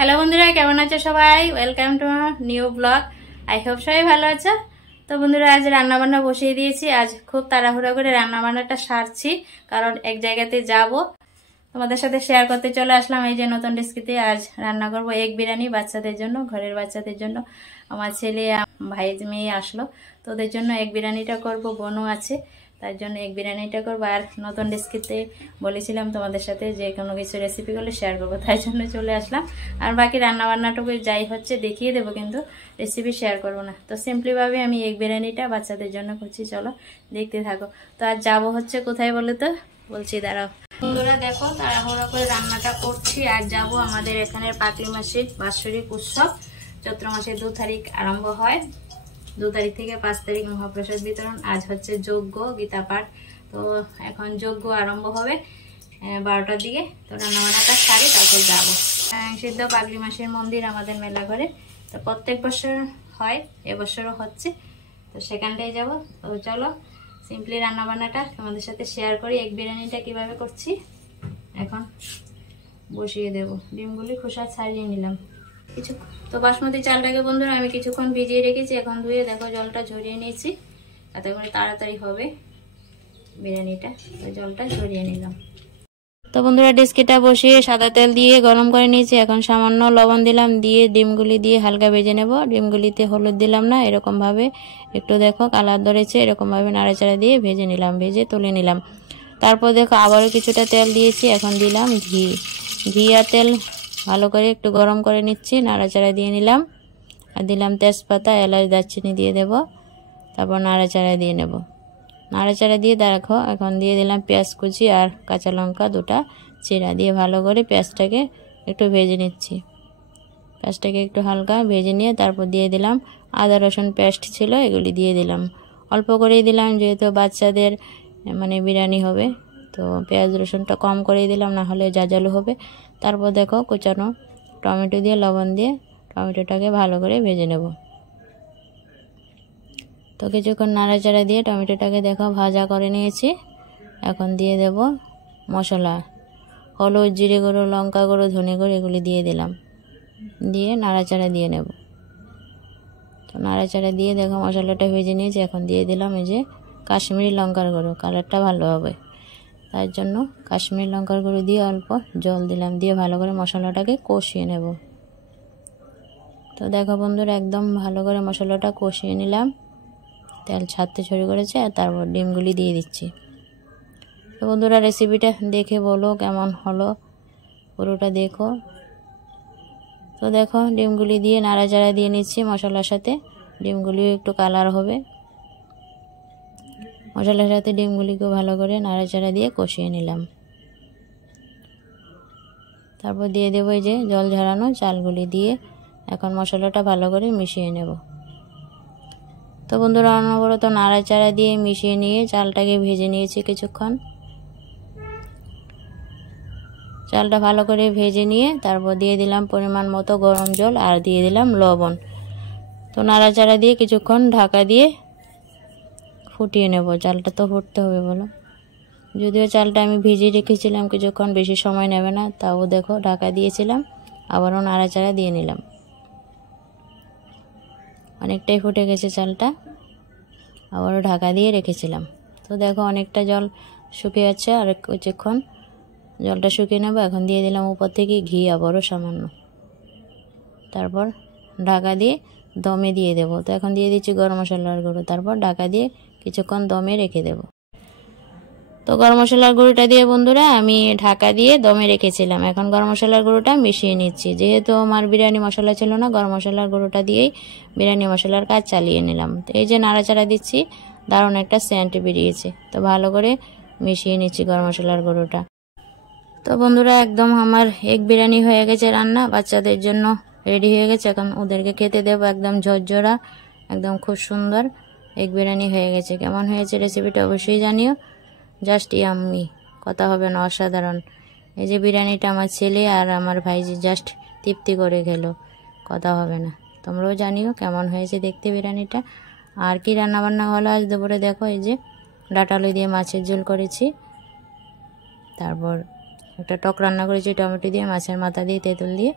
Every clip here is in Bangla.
হ্যালো বন্ধুরা, কেমন আছো সবাই? Welcome to new blog. I hope সবাই ভালো আছো। তো বন্ধুরা, আজ রান্নাবান্না বসিয়ে দিয়েছি। আজ খুব তাড়াহুড়া করে রান্নাবান্নাটা সারছি, কারণ এক জায়গাতে যাব। তোমাদের সাথে শেয়ার করতে চলে আসলাম এই যে নতুন রেসিপিতে। আজ রান্না করব এগ বিরিয়ানি বাচ্চাদের জন্য, ঘরের বাচ্চাদের জন্য। আমার ছেলে ভাই মেয়ে আসলো, তো ওদের জন্য এগ বিরিয়ানিটা করব। বোনও আছে, তার জন্য এগ বিরিয়ানিটা করবো। আর নতুন রেসিপিতে বলেছিলাম তোমাদের সাথে যে কোনো কিছু রেসিপিগুলো শেয়ার করবো, তাই জন্য চলে আসলাম। আর বাকি রান্নাবান্নাটুকু যাই হচ্ছে দেখিয়ে দেবো, কিন্তু রেসিপি শেয়ার করবো না। তো সিম্পলিভাবে আমি এগ বিরিয়ানিটা বাচ্চাদের জন্য করছি, চলো দেখতে থাকো। তো আর যাবো হচ্ছে কোথায় বলে তো বলছি, দাঁড়াও। বন্ধুরা দেখো, তাড়াহুড়ো করে রান্নাটা করছি। আর যাব আমাদের এখানে পাকড়ি মাসির বাৎসরিক উৎসব। চৈত্র মাসের 2 তারিখ আরম্ভ হয়, 2 তারিখ থেকে 5 তারিখ মহাপ্রসাদ বিতরণ। আজ হচ্ছে যজ্ঞ, গীতা পাঠ। তো এখন যজ্ঞ আরম্ভ হবে 12টার দিকে। তো রান্নাবান্নাটা সারি, তারপর যাবো। সিদ্ধ পাগলি মাসির মন্দির আমাদের মেলা ঘরে, তো প্রত্যেক বছর হয়, এবছরও হচ্ছে। তো সেখানটায় যাব। তো চলো সিম্পলি রান্নাবান্নাটা তোমাদের সাথে শেয়ার করি। এগ বিরিয়ানিটা কিভাবে করছি এখন বসিয়ে দেব। ডিমগুলি খোসা ছাড়িয়ে নিলাম কিছু। তো বাসমতি চালটাকে বন্ধুরা আমি কিছুক্ষণ ভিজিয়ে রেখেছি, এখন ধুয়ে দেখো জলটা ঝরিয়ে নিয়েছি, তাতে করে তাড়াতাড়ি হবে বিরিয়ানিটা। তো জলটা ঝরিয়ে নিলাম। তো বন্ধুরা ডেস্কিটা বসিয়ে সাদা তেল দিয়ে গরম করে নিয়েছি। এখন সামান্য লবণ দিলাম, দিয়ে ডিমগুলি দিয়ে হালকা ভেজে নেব। ডিমগুলিতে হলুদ দিলাম না, এরকম ভাবে একটু দেখো কালার ধরেছে, এরকম ভাবে নাড়াচাড়া দিয়ে ভেজে নিলাম, ভেজে তুলে নিলাম। তারপর দেখো আবারও কিছুটা তেল দিয়েছি, এখন দিলাম ঘি আর তেল ভালো করে একটু গরম করে নিচ্ছি, নাড়াচাড়া দিয়ে নিলাম। আর দিলাম তেজপাতা, এলাচ, দারচিনি দিয়ে দেব। তারপর নাড়াচাড়া দিয়ে নেব। নাড়াচাড়া দিয়ে দেখো এখন দিয়ে দিলাম পেঁয়াজ কুচি আর কাঁচা লঙ্কা 2টা চিরা দিয়ে ভালো করে পেঁয়াজটাকে একটু ভেজে নিচ্ছি। পেঁয়াজটাকে একটু হালকা ভেজে নিয়ে তারপর দিয়ে দিলাম আদা রসুন পেস্ট ছিল, এগুলি দিয়ে দিলাম। অল্প করেই দিলাম, যেহেতু বাচ্চাদের মানে বিরিয়ানি হবে, তো পেঁয়াজ রসুনটা কম করেই দিলাম, না হলে জাজালো হবে। তারপর দেখো কুচানো টমেটো দিয়ে লবণ দিয়ে টমেটোটাকে ভালো করে ভেজে নেব। তো কিছুক্ষণ নাড়াচাড়া দিয়ে টমেটোটাকে দেখো ভাজা করে নিয়েছি। এখন দিয়ে দেব মশলা, হলুদ, জিরে গুঁড়ো, লঙ্কা গুঁড়ো, ধনে গুঁড়ো, এগুলি দিয়ে দিলাম। দিয়ে নাড়াচাড়া দিয়ে নেব। তো নাড়াচাড়া দিয়ে দেখো মশলাটা ভেজে নিয়েছি। এখন দিয়ে দিলাম এই যে কাশ্মীরি লঙ্কার গুঁড়ো, কালারটা ভালো হবে তার জন্য কাশ্মীরি লঙ্কার গুঁড়ো দিয়ে অল্প জল দিলাম, দিয়ে ভালো করে মশলাটাকে কষিয়ে নেব। তো দেখো বন্ধুরা একদম ভালো করে মশলাটা কষিয়ে নিলাম, তেল ছাড়তে শুরু করেছে। আর তারপর ডিমগুলি দিয়ে দিচ্ছি। তো বন্ধুরা রেসিপিটা দেখে বলো কেমন হলো, পুরোটা দেখো। তো দেখো ডিমগুলি দিয়ে নাড়াচাড়া দিয়ে নিচ্ছি মশলার সাথে। ডিমগুলিও একটু কালার হবে, মশলার সাথে ডিমগুলিকেও ভালো করে নাড়াচাড়া দিয়ে কষিয়ে নিলাম। তারপর দিয়ে দেবো এই যে জল ঝরানো চালগুলি দিয়ে এখন মশলাটা ভালো করে মিশিয়ে নেব। তো বন্ধুরা অনবরত নাড়াচাড়া দিয়ে মিশিয়ে নিয়ে চালটাকে ভেজে নিয়েছি কিছুক্ষণ। চালটা ভালো করে ভেজে নিয়ে তারপর দিয়ে দিলাম পরিমাণ মতো গরম জল আর দিয়ে দিলাম লবণ। তো নাড়াচাড়া দিয়ে কিছুক্ষণ ঢাকা দিয়ে ফুটিয়ে নেব। চালটা তো ফুটতে হবে বলো, যদিও চালটা আমি ভিজিয়ে রেখেছিলাম কিছুক্ষণ, বেশি সময় নেবে না, তাও দেখো ঢাকা দিয়েছিলাম, আবারও নাড়াচাড়া দিয়ে নিলাম। অনেকটাই ফুটে গেছে চালটা, আবারও ঢাকা দিয়ে রেখেছিলাম। তো দেখো অনেকটা জল শুকিয়ে যাচ্ছে, আর কিছুক্ষণ জলটা শুকিয়ে নেব। এখন দিয়ে দিলাম উপর থেকে ঘি আবারও সামান্য, তারপর ঢাকা দিয়ে দমে দিয়ে দেব। তো এখন দিয়ে দিচ্ছি গরম মশলার গুঁড়ো, তারপর ঢাকা দিয়ে কিছুক্ষণ দমে রেখে দেব। তো গরম মশলার গুঁড়োটা দিয়ে বন্ধুরা আমি ঢাকা দিয়ে দমে রেখেছিলাম। এখন গরম মশলার গুঁড়োটা মিশিয়ে নিচ্ছি, যেহেতু আমার বিরিয়ানি মশলা ছিল না, গরম মশলার গুঁড়োটা দিয়েই বিরিয়ানি মশলার কাজ চালিয়ে নিলাম। তো এই যে নাড়াচাড়া দিচ্ছি, দারুণ একটা সেন্ট বেরিয়েছে। তো ভালো করে মিশিয়ে নিচ্ছি গরম মশলার গুঁড়োটা। তো বন্ধুরা একদম আমার এগ বিরিয়ানি হয়ে গেছে রান্না, বাচ্চাদের জন্য রেডি হয়ে গেছে। এখন ওদেরকে খেতে দেবো। একদম ঝরঝরা, একদম খুব সুন্দর এগ বিরিয়ানি হয়ে গেছে। কেমন হয়েছে রেসিপিটা অবশ্যই জানিও। জাস্ট ইয়াম্মি, কথা হবে না, অসাধারণ। এই যে বিরিয়ানিটা আমার ছেলে আর আমার ভাই যে জাস্ট তৃপ্তি করে খেলো, কথা হবে না। তোমরাও জানিও কেমন হয়েছে দেখতে বিরিয়ানিটা। আর কি রান্নাবান্না হলো আজ দুপুরে দেখো, এই যে ডাঁটা আলু দিয়ে মাছের ঝোল করেছি, তারপর একটা টক রান্না করেছি টমেটো দিয়ে, মাছের মাথা দিয়ে, তেঁতুল দিয়ে,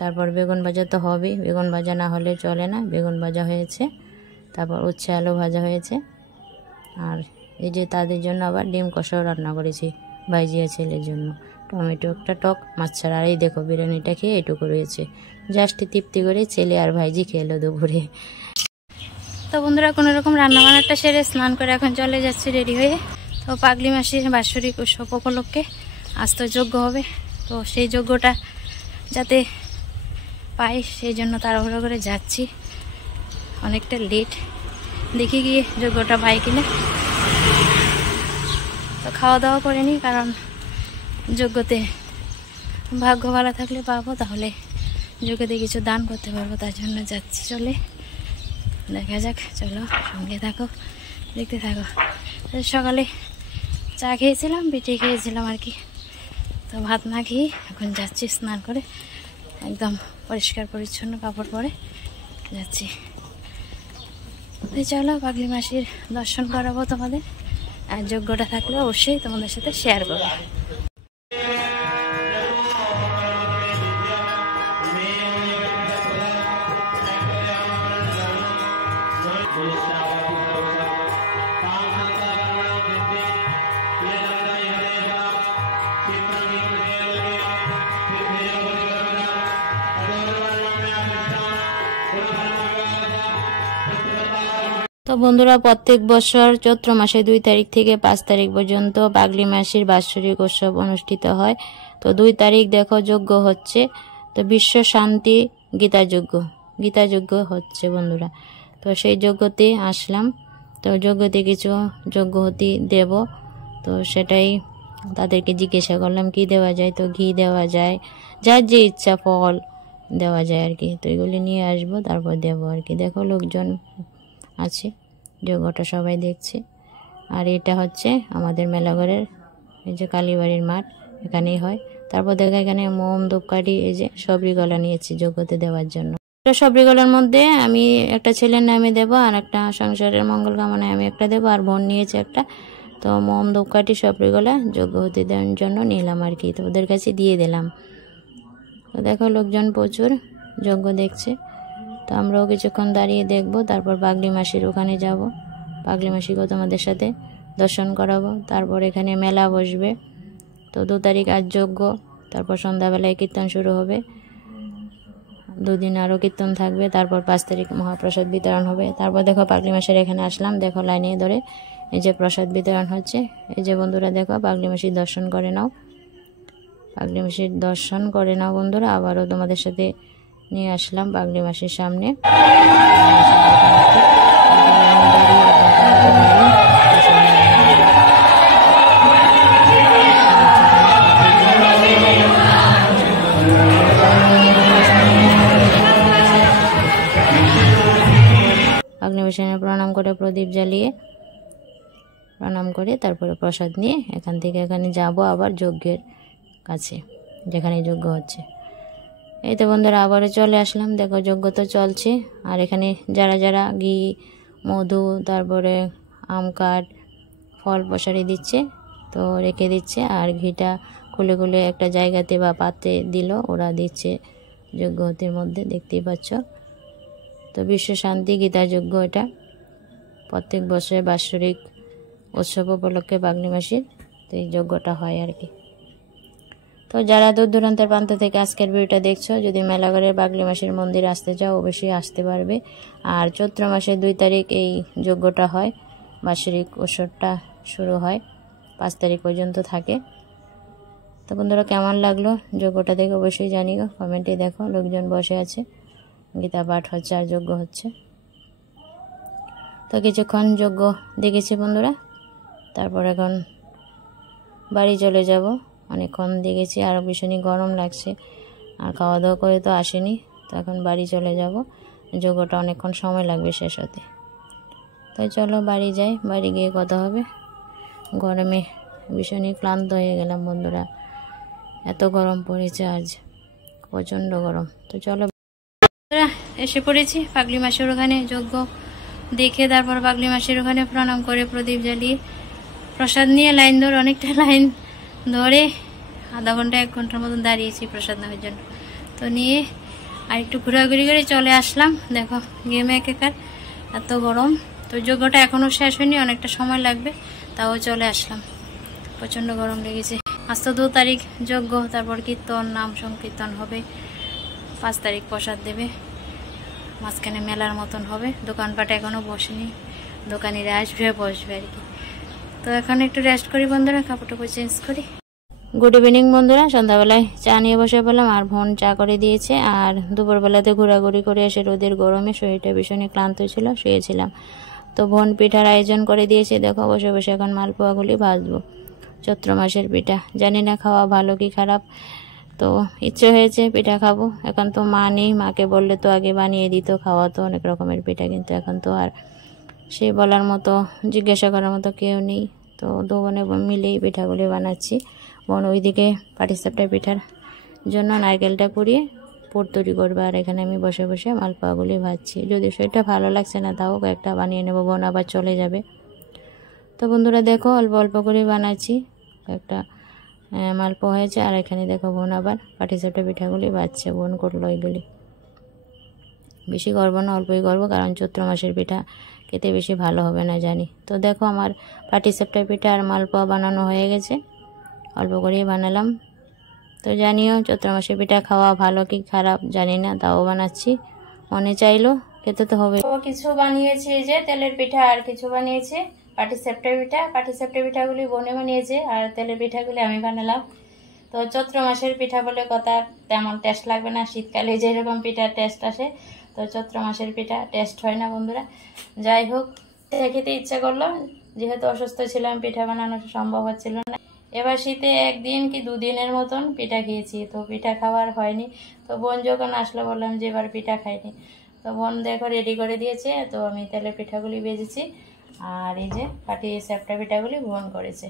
তারপর বেগুন ভাজা তো হবেই, বেগুন ভাজা না হলে চলে না। বেগুন ভাজা হয়েছে, তারপর উচ্ছে আলু ভাজা হয়েছে। আর এই যে তাদের জন্য আবার ডিম কষাও রান্না করেছি ভাইজিয়া ছেলের জন্য। টমেটো একটা টক, মাছ ছাড়া। আর এই দেখো বিরিয়ানিটা খেয়ে এটুকু রয়েছে, জাস্ট তৃপ্তি করে ছেলে আর ভাইজি খেলো দুপুরে। তো বন্ধুরা কোনো রকম রান্নাবান্নাটা সেরে স্নান করে এখন চলে যাচ্ছি রেডি হয়ে। তো পাগলি মাসির বাৎসরিক উৎসব উপলক্ষে আজ তো যজ্ঞ হবে, তো সেই যজ্ঞটা যাতে পাই সেই জন্য তাড়াহুড়ো করে যাচ্ছি। অনেকটা লেট, দেখি গিয়ে যজ্ঞটা পাই কিনা। তো খাওয়া দাওয়া করে নিই, কারণ যজ্ঞতে ভাগ্য ভালো থাকলে পাবো, তাহলে যজ্ঞতে কিছু দান করতে পারবো, তার জন্য যাচ্ছি। চলে দেখা যাক, চলো সঙ্গে থাকো, দেখতে থাকো। সকালে চা খেয়েছিলাম, পিঠে খেয়েছিলাম আর কি। তো ভাত না খেয়ে এখন যাচ্ছি স্নান করে, একদম পরিষ্কার পরিচ্ছন্ন কাপড় পরে যাচ্ছি। তো চলো পাগলি মাসির দর্শন করাবো তোমাদের, আর যজ্ঞটা থাকলে অবশ্যই তোমাদের সাথে শেয়ার করবো। তো বন্ধুরা প্রত্যেক বছর চৈত্র মাসে 2 তারিখ থেকে 5 তারিখ পর্যন্ত পাগলি মাসির বাৎসরিক উৎসব অনুষ্ঠিত হয়। তো 2 তারিখ দেখো যজ্ঞ হচ্ছে, তো বিশ্ব শান্তি গীতা যজ্ঞ হচ্ছে বন্ধুরা। তো সেই যজ্ঞতে আসলাম, তো যজ্ঞতে কিছু যজ্ঞহতি দেব, তো সেটাই তাদেরকে জিজ্ঞাসা করলাম কি দেওয়া যায়। তো ঘি দেওয়া যায়, যার যে ইচ্ছা ফল দেওয়া যায় আর কি। তো এগুলি নিয়ে আসবো, তারপর দেবো আর কি। দেখো লোকজন আছে, যজ্ঞটা সবাই দেখছে। আর এটা হচ্ছে আমাদের মেলাঘরের এই যে কালীবাড়ির মাঠ, এখানেই হয়। তারপর দেখো এখানে মোম ধূপকাঠি, এই যে সবরি গলা নিয়েছি যজ্ঞতে দেওয়ার জন্য। সবরি গলার মধ্যে আমি একটা ছেলের নামে দেব, আর একটা সংসারের মঙ্গল কামনায় আমি একটা দেবো, আর বোন নিয়েছে একটা। তো মোম ধূপকাঠি সবরি গলা যজ্ঞ হতে দেওয়ার জন্য নিলাম আর কি, তো ওদের কাছে দিয়ে দিলাম। তো দেখো লোকজন প্রচুর যজ্ঞ দেখছে, তো আমরাও কিছুক্ষণ দাঁড়িয়ে দেখবো। তারপর পাগলি মাসির ওখানে যাব, পাগলি মাসিকেও তোমাদের সাথে দর্শন করাবো। তারপর এখানে মেলা বসবে। তো 2 তারিখ আজ যজ্ঞ, তারপর সন্ধ্যাবেলায় কীর্তন শুরু হবে, 2 দিন আরও কীর্তন থাকবে। তারপর 5 তারিখ মহাপ্রসাদ বিতরণ হবে। তারপর দেখো পাগলি মাসির এখানে আসলাম, দেখো লাইনে ধরে এই যে প্রসাদ বিতরণ হচ্ছে। এই যে বন্ধুরা দেখো পাগলি মাসির দর্শন করে নাও, পাগলি মাসির দর্শন করে নাও বন্ধুরা। আবারও তোমাদের সাথে নিয়ে আসলাম পাগলি মাসির সামনে। পাগলি মাসিকে প্রণাম করে প্রদীপ জ্বালিয়ে প্রণাম করে তারপরে প্রসাদ নিয়ে এখান থেকে এখানে যাব আবার যজ্ঞের কাছে, যেখানে যজ্ঞ হচ্ছে। এই তো বন্ধুরা আবারও চলে আসলাম, দেখো যজ্ঞ তো চলছে। আর এখানে যারা যারা ঘি মধু তারপরে আম কাঠ ফল প্রসারি দিচ্ছে, তো রেখে দিচ্ছে। আর ঘিটা খুলে খুলে একটা জায়গাতে বা পাত্রে দিল, ওরা দিচ্ছে যজ্ঞহতির মধ্যে, দেখতেই পাচ্ছ। তো বিশ্ব শান্তি গীতা যজ্ঞ, এটা প্রত্যেক বছরে বাৎসরিক উৎসব উপলক্ষে পাগলি মাসির তো এই যজ্ঞটা হয় আর কি। তো যারা দূর দূরান্তের প্রান্ত থেকে আজকের ভিডিওটা দেখছো, যদি মেলাঘরের পাগলি মাসির মন্দির আসতে চাও অবশ্যই আসতে পারবে। আর চৈত্র মাসের 2 তারিখ এই যজ্ঞটা হয়, বাৎসরিক উৎসবটা শুরু হয়, 5 তারিখ পর্যন্ত থাকে। তো বন্ধুরা কেমন লাগলো যজ্ঞটা দেখে অবশ্যই জানিও, কমেন্টে দেখো। লোকজন বসে আছে, গীতা পাঠ হচ্ছে আর যজ্ঞ হচ্ছে। তো কিছুক্ষণ যজ্ঞ দেখেছি বন্ধুরা, তারপর এখন বাড়ি চলে যাব। অনেকক্ষণ দেখেছি, আর ভীষণই গরম লাগছে, আর খাওয়া দাওয়া করে তো আসেনি। তো এখন বাড়ি চলে যাব, যজ্ঞটা অনেকক্ষণ সময় লাগবে শেষ হতে। তো চলো বাড়ি যাই, বাড়ি গিয়ে কথা হবে। গরমে ভীষণই ক্লান্ত হয়ে গেলাম বন্ধুরা, এত গরম পড়েছে আজ, প্রচণ্ড গরম। তো চলো এসে পড়েছি পাগলি মাসির ওখানে যজ্ঞ দেখে, তারপর পাগলি মাসির ওখানে প্রণাম করে প্রদীপ জ্বালিয়ে প্রসাদ নিয়ে লাইন ধরে, অনেকটা লাইন ধরে আধা ঘন্টা 1 ঘন্টার মতন দাঁড়িয়েছি প্রসাদ নেওয়ার জন্য। তো নিয়ে আর একটু ঘোরাঘুরি করে চলে আসলাম। দেখো গেমে একেকার এত গরম, তো যজ্ঞটা এখনও শেষ হয়নি, অনেকটা সময় লাগবে, তাও চলে আসলাম। প্রচণ্ড গরম লেগেছে। আজ তো 2 তারিখ যজ্ঞ, তারপর কীর্তন, নাম সংকীর্তন হবে, 5 তারিখ প্রসাদ দেবে, মাঝখানে মেলার মতন হবে। দোকানপাট এখনও বসেনি, দোকানিরা আসবে বসবে আর কি। তো এখন একটু রেস্ট করি বন্ধুরা, কাপড় টাপড় চেঞ্জ করি। গুড ইভিনিং বন্ধুরা, সন্ধ্যাবেলায় চা নিয়ে বসে পড়লাম, আর বোন চা করে দিয়েছে। আর দুপুরবেলাতে ঘোরাঘুরি করে এসে রোদের গরমে শরীরটা ভীষণই ক্লান্ত ছিল, শুয়েছিলাম। তো বোন পিঠার আয়োজন করে দিয়েছে, দেখো বসে বসে এখন মালপোয়াগুলি ভাজবো। চৈত্র মাসের পিঠা, জানি না খাওয়া ভালো কি খারাপ, তো ইচ্ছে হয়েছে পিঠা খাবো। এখন তো মা নেই, মাকে বললে তো আগে বানিয়ে দিত, খাওয়া তো অনেক রকমের পিঠা, কিন্তু এখন তো আর সে বলার মতো, জিজ্ঞাসা করার মতো কেউ নেই। তো 2 বোনে মিলেই পিঠাগুলি বানাচ্ছি। বোন ওইদিকে পাটিসাপটা পিঠার জন্য নারকেলটা কুড়িয়ে পুর তৈরি করবে, আর এখানে আমি বসে বসে মালপোয়াগুলি ভাজছি। যদি সেটা ভালো লাগছে না, তাও কয়েকটা বানিয়ে নেবো, বোন আবার চলে যাবে। তো বন্ধুরা দেখো অল্প অল্প করে বানাচ্ছি, একটা মালপোয়া হয়েছে। আর এখানে দেখো বোন আবার পাটিসাপটা পিঠাগুলি ভাজছে, বোন করলো এগুলি। বেশি করবো না, অল্পই করবো, কারণ চৈত্র মাসের পিঠা খেতে বেশি ভালো হবে না জানি। তো দেখো আমার পাটিসাপটা পিঠা আর মালপোয়া বানানো হয়ে গেছে, অল্প করেই বানালাম। তো জানিও চৈত্র মাসের পিঠা খাওয়া ভালো কি খারাপ জানি না, তাও বানাচ্ছি, মনে চাইলো খেতে তো হবে। তো কিছু বানিয়েছি, এই যে তেলের পিঠা, আর কিছু বানিয়েছি পাটিসাপটা পিঠা। পাটিসাপটা পিঠাগুলি বোনে বানিয়েছে, আর তেলের পিঠাগুলি আমি বানালাম। তো চৈত্র মাসের পিঠা বলে কথা, তেমন টেস্ট লাগবে না, শীতকালে যেরকম পিঠার টেস্ট আসে, তো চৈত্র মাসের পিঠা টেস্ট হয় না বন্ধুরা। যাই হোক, খেতে ইচ্ছা করলো, যেহেতু অসুস্থ ছিলাম, পিঠা বানানো সম্ভব হচ্ছিল না। এবার শীতে 1 দিন কি 2 দিনের মতন পিঠা খেয়েছি, তো পিঠা খাওয়ার হয়নি। তো বোন যখন আসলো বললাম যে এবার পিঠা খাইনি, তো বোন দেখো রেডি করে দিয়েছে। তো আমি তেলের পিঠাগুলি ভেজেছি, আর এই যে পাটিসাপটা পিঠাগুলি বোন করেছে।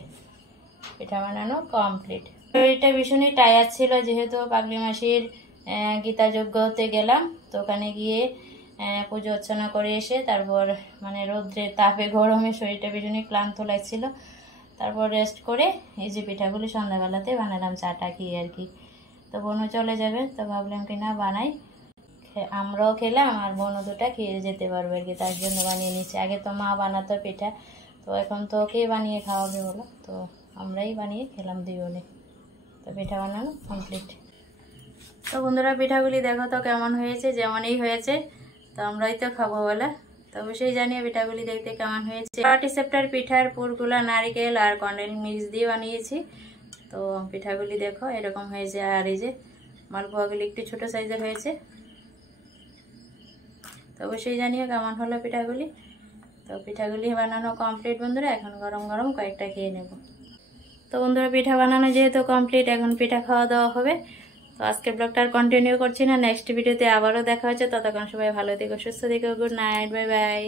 পিঠা বানানো কমপ্লিট। শরীরটা ভীষণই টায়ার্ড ছিল, যেহেতু পাগলি মাসির গীতা যজ্ঞতে গেলাম, তো ওখানে গিয়ে পুজো অর্চনা করে এসে তারপর মানে রৌদ্রের তাপে গরমে শরীরটা ভীষণই ক্লান্ত লাগছিল। তারপর রেস্ট করে এই যে পিঠাগুলি সন্ধ্যাবেলাতে বানালাম, চাটা কি আর কি। তো বোনও চলে যাবে, তো ভাবলাম কি না বানাই, আমরাও খেলাম আর বোনও 2টা খেয়ে যেতে পারবে আর কি, তার জন্য বানিয়ে নিচ্ছি। আগে তো মা বানাতো পিঠা, তো এখন তো কে বানিয়ে খাওয়াবে বলো, তো আমরাই বানিয়ে খেলাম 2 বোনে। তো পিঠা বানানো কমপ্লিট। তো বন্ধুরা পিঠাগুলি দেখো তো কেমন হয়েছে, যেমনই হয়েছে, তো আমরাই তো খাবো বলে, তো অবশ্যই জানিয়ে পিঠাগুলি দেখতে কেমন হয়েছে। পাটিসাপটার পিঠার পুরগুলা নারকেল আর কন্ডেল মিক্স দিয়ে বানিয়েছি। তো পিঠাগুলি দেখো এরকম হয়েছে, আর এই যে মালপোয়াগুলি একটু ছোট সাইজের হয়েছে। তো অবশ্যই জানিয়ে কেমন হলো পিঠাগুলি। তো পিঠাগুলি বানানো কমপ্লিট বন্ধুরা, এখন গরম গরম কয়েকটা খেয়ে নেব। তো বন্ধুরা পিঠা বানানো যেহেতু কমপ্লিট, এখন পিঠা খাওয়া দাওয়া হবে। তো আজকের ব্লগটা আর কন্টিনিউ করছি না, নেক্সট ভিডিওতে আবারও দেখা হচ্ছে। ততক্ষণ সবাই ভালো থেকো, সুস্থ থেকো, গুড নাইট, বাই বাই।